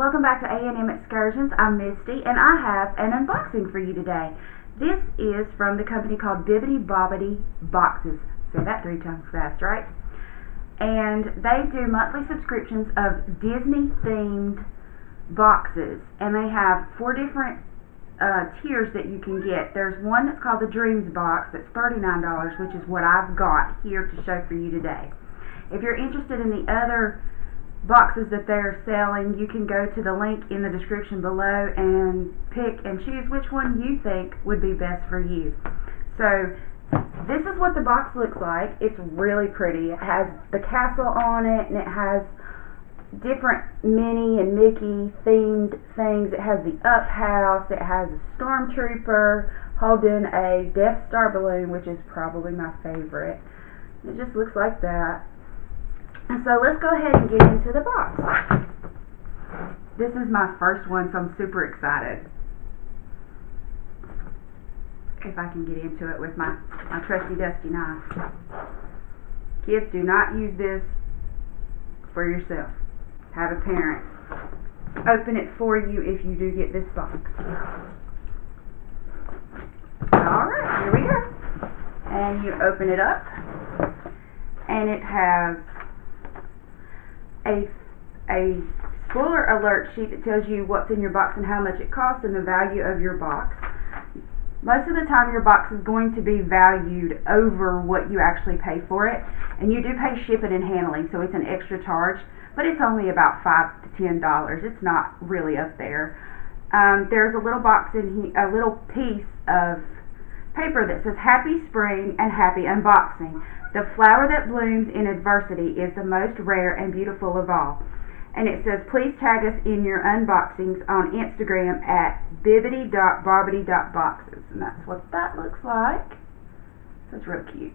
welcome back to A&M Excursions. I'm Misty, and I have an unboxing for you today. This is from the company called Bibbidi Bobbidi boxes. Say that 3 times fast, right? And they do monthly subscriptions of Disney-themed boxes, and they have 4 different tiers that you can get. There's one that's called the Dreams box that's $39, which is what I've got here to show for you today. If you're interested in the other boxes that they're selling, you can go to the link in the description below and pick and choose which one you think would be best for you. So this is what the box looks like. It's really pretty. It has the castle on it, and it has different Minnie and Mickey themed things. It has the Up House. It has a stormtrooper holding a Death Star balloon, which is probably my favorite. It just looks like that. So let's go ahead and get into the box. This is my first one, so I'm super excited. If I can get into it with my trusty dusty knife. Kids, do not use this for yourself. Have a parent open it for you if you do get this box. Alright, here we go. And you open it up, and it has a spoiler alert sheet that tells you what's in your box and how much it costs and the value of your box. Most of the time your box is going to be valued over what you actually pay for it, and you do pay shipping and handling, so it's an extra charge, but it's only about $5 to $10. It's not really up there. There's a little box in here, a little piece of paper that says Happy Spring and Happy Unboxing. The flower that blooms in adversity is the most rare and beautiful of all. And it says, please tag us in your unboxings on Instagram at bibbidi.bobbidi.boxes. And that's what that looks like. That's real cute.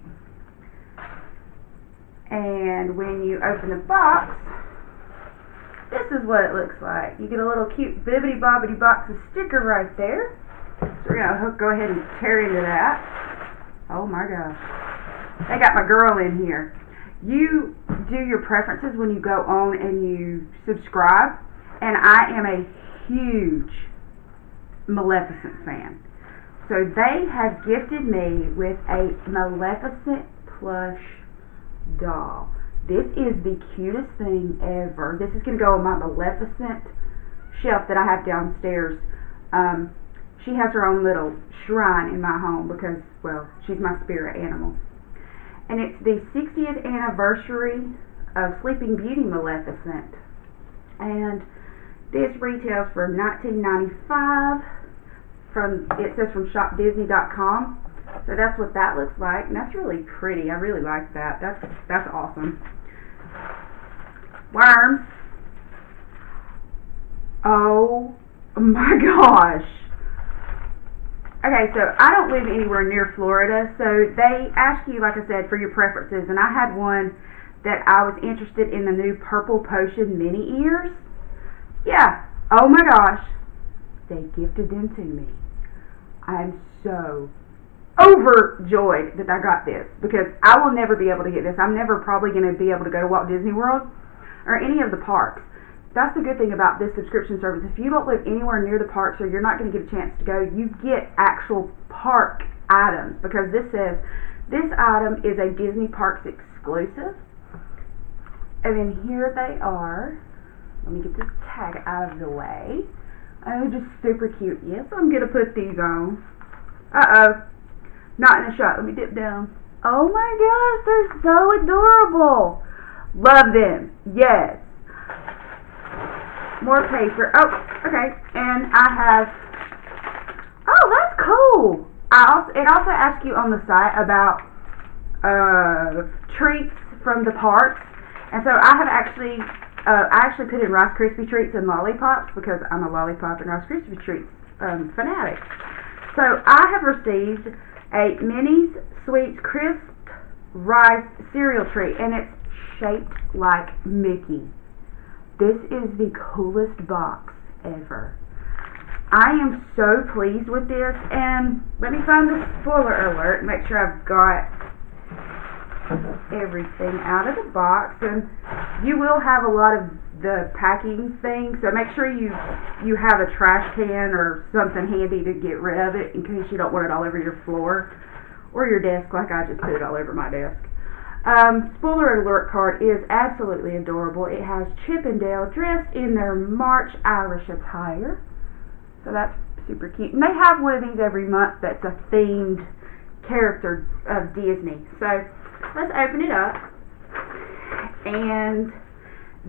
And when you open the box, this is what it looks like. You get a little cute Bibbidi Bobbidi boxes sticker right there. So we're going to go ahead and tear into that. Oh my gosh. They got my girl in here. You do your preferences when you go on and you subscribe, and I am a huge Maleficent fan. So they have gifted me with a Maleficent plush doll. This is the cutest thing ever. This is going to go on my Maleficent shelf that I have downstairs. She has her own little shrine in my home because, well, she's my spirit animal. And it's the 60th anniversary of Sleeping Beauty Maleficent. And this retails for $19.95. It says from shopdisney.com. So that's what that looks like. And that's really pretty. I really like that. That's awesome. Worms. Oh my gosh. Okay, so I don't live anywhere near Florida, so they ask you, like I said, for your preferences, and I had one that I was interested in the new Purple Potion mini ears. Yeah, oh my gosh, they gifted them to me. I'm so overjoyed that I got this, because I will never be able to get this. I'm never probably going to be able to go to Walt Disney World or any of the parks. That's the good thing about this subscription service. If you don't live anywhere near the parks or you're not going to get a chance to go, you get actual park items, because this says this item is a Disney Parks exclusive. And then here they are. Let me get this tag out of the way. Oh, just super cute. Yes, I'm going to put these on. Uh-oh. Not in a shot. Let me dip down. Oh my gosh, they're so adorable. Love them. Yes. More paper. Oh, okay. And I have, oh, that's cool. It also asks you on the site about treats from the parks. And so I have actually, I actually put in Rice Krispie treats and lollipops, because I'm a lollipop and Rice Krispie treats fanatic. So I have received a Minnie's Sweets Crisp Rice cereal treat, and it's shaped like Mickey. This is the coolest box ever. I am so pleased with this, and let me find the spoiler alert and make sure I've got everything out of the box. And you will have a lot of the packing thing, so make sure you have a trash can or something handy to get rid of it in case you don't want it all over your floor or your desk like I just put it all over my desk. Spoiler alert card is absolutely adorable. It has Chip and Dale dressed in their March Irish attire, so that's super cute. And they have one of these every month that's a themed character of Disney. So let's open it up. And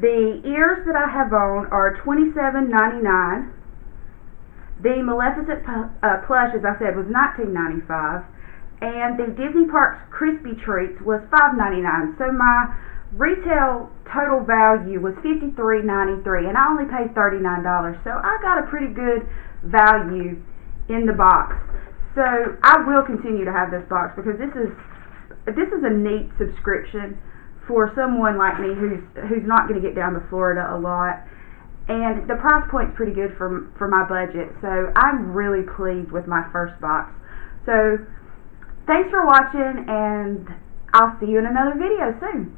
the ears that I have on are $27.99. The Maleficent plush, as I said, was $19.95. And the Disney Parks Crispy Treats was $5.99. So my retail total value was $53.93, and I only paid $39. So I got a pretty good value in the box. So I will continue to have this box because this is a neat subscription for someone like me who's not going to get down to Florida a lot, and the price point's pretty good for my budget. So I'm really pleased with my first box. So thanks for watching, and I'll see you in another video soon.